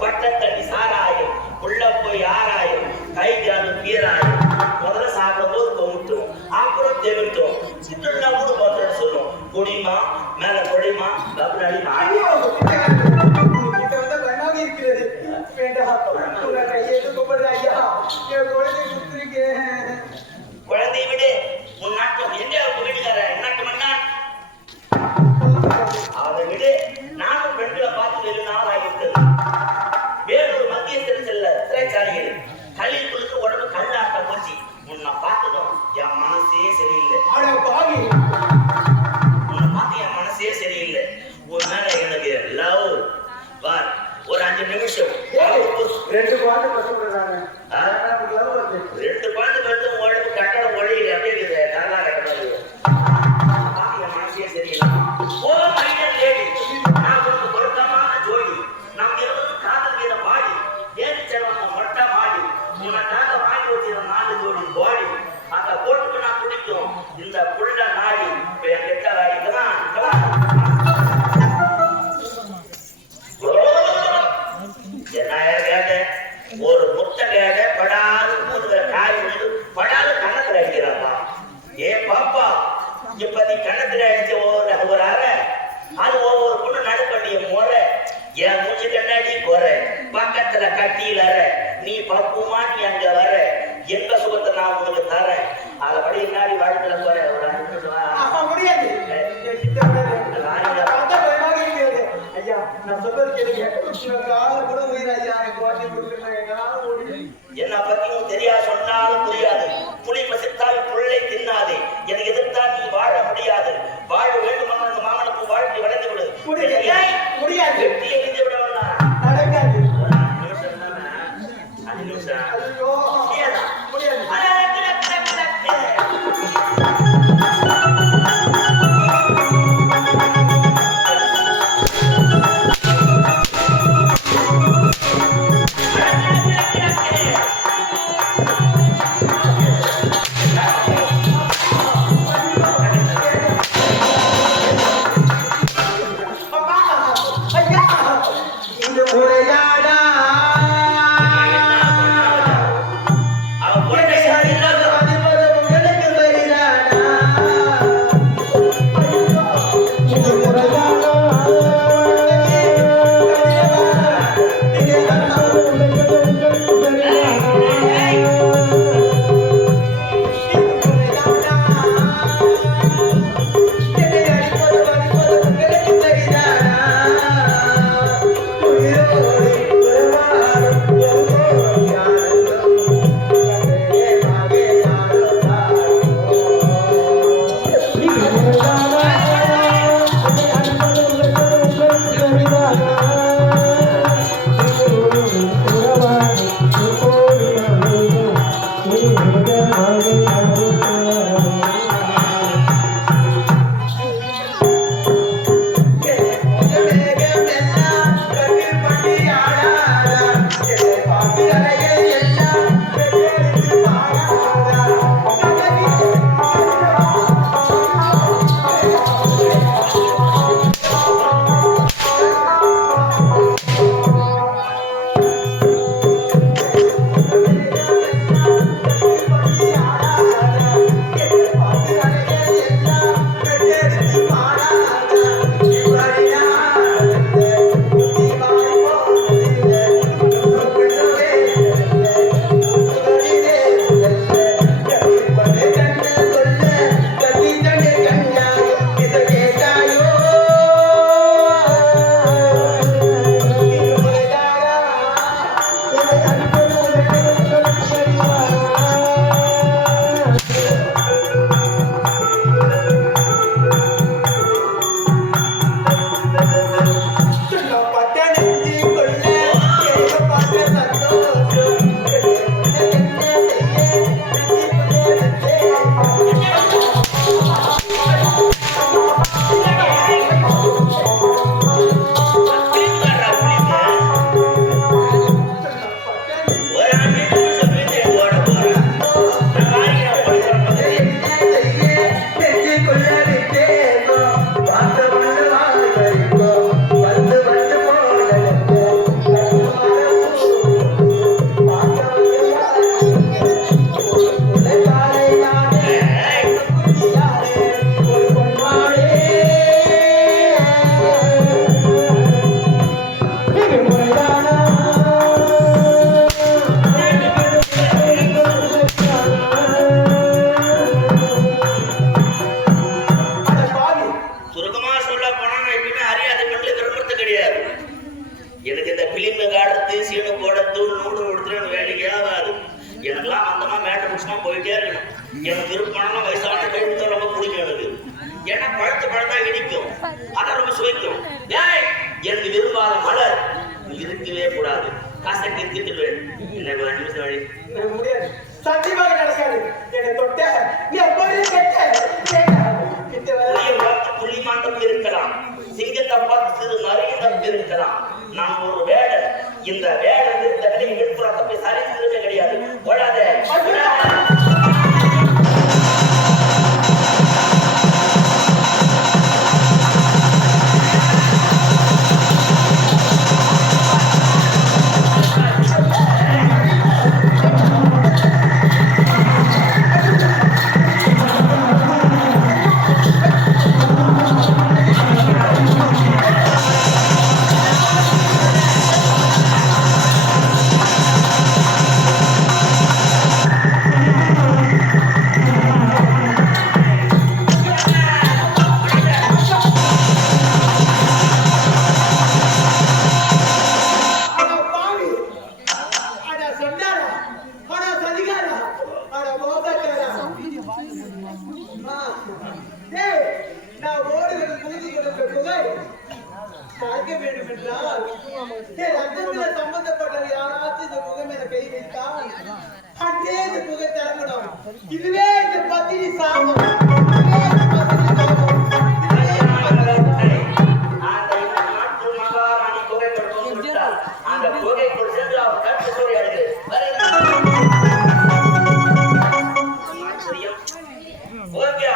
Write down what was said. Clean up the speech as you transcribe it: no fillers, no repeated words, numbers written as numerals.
பட்ட தண்ணி சாராயம் உள்ள போய் ஆராயம் கை காலம் வீராயம் முதல்ல சாப்பிடும் போது கொமுட்டும் அப்புறம் தெவிட்டும் சுற்றுலா கூட பார்த்தோன்னு சொல்லும் கொடிமா மேல கொடிமா கபடி இருக்கிறது குழந்தை விடு உன் நாட்டு எங்க வீடுகார நாட்டு மண்ணா அதை விடு நானும் பெண்களை பார்த்து வெகு நாள் ஆகிவிட்டது வேறொரு மத்திய செல்ல சிறைச்சாலையில் கல்லில் குளித்து உடம்பு கல்லாட்ட போச்சு உன்னை பார்த்ததும் என் மனசே சரியில்லை உன்னை பார்த்து என் மனசே சரியில்லை உன் மேல எனக்கு லவ் பார் ஒரு 5 நிமிஷம் 2 குழந்தை கஷ்டப்படுறாங்க 2 குழந்தை கருத்து உடம்பு கட்டடம் ஒழியுது அப்படியே இருக்குது நல்லா கட்டடம் என் மனசே சரியில்லை ஓ மைனர் லேடி நான் கொஞ்சம் பொருத்தமான ஜோடி நம்ம எவ்வளவு காதல் மீத பாடி ஏறி செல்வாங்க மொட்டை மாடி உனக்காக வாங்கி வச்சிருந்த 4 ஜோடி பாடி அந்த போட்டுக்கு நான் குடிக்கும் இந்த புள்ள நாடி கெட்ட வாடிக்கலாம் ஒரு முட்டை கேட படாது காய் படாது கணத்துல அடிக்கிறாப்பா ஏ பாப்பா இப்ப நீ கணத்துல அடிச்ச ஒரு அறை அது ஒவ்வொரு பொண்ணு நடுப்பண்டிய முறை என் மூச்சு கண்ணாடி குறை பக்கத்துல கட்டியில நீ பப்புமா நீ அங்க வர எங்க சுகத்தை நான் உங்களுக்கு தரேன் அதபடி முன்னாடி வாழ்க்கையில குறை ஒரு முடியாது ஐயா நான் சொல்றது கேளுங்க கூட உயிர் ஐயா என்ன பத்தியும் தெரியாது சொன்னாலும் புரியாது புலி பசித்தால் புள்ளை தின்னாது எனக்கு எதிர்த்தால் நீ வாழ முடியாது வாழ வேண்டும் அந்த மாமனுக்கு வாழ்க்கை வளர்ந்து விடு முடியாது எழுதி விட நடக்காது பிலிம்பு காடுறது சீனு போடுறது நூடு கொடுத்துட்டு வேலைக்கு ஆகாது. எனக்குலாம் அந்தமா மேட்டர் புடிச்சுமா போயிட்டே இருக்கணும். எனக்கு விருப்பம்னா வயசான கைது ரொம்ப பிடிக்கும் எனக்கு. ஏன்னா பழத்தா இடிக்கும், அதான் ரொம்ப சுவைக்கும். ஏய் எனக்கு விரும்பாத மலர் இருக்கவே கூடாது. காசை திட்டுவேன். எனக்கு 5 நிமிஷம் வழி முடியாது, சத்தியமாக நடக்காது. என்னை தொட்ட நீ அப்படியே புள்ளி மாண்டம் இருக்கலாம், சிங்கத்தை பார்த்து நிறைய தப்பு இருக்கலாம். நான் ஒரு வேடர். இந்த வேடர் இந்த கடையை எடுப்புற தப்பி சரித்திரமே கிடையாது. ஓடாத சம்பந்தப்பட்ட யாராச்சும் இந்த முகம் என கை வைத்தால் அங்கே இந்த புகை திறக்கணும். இதுவே இந்த பத்தினி சாபம். அந்த புகைக்குள் சென்று அவர் கட்டு சூழி அடுக்கு ஓகே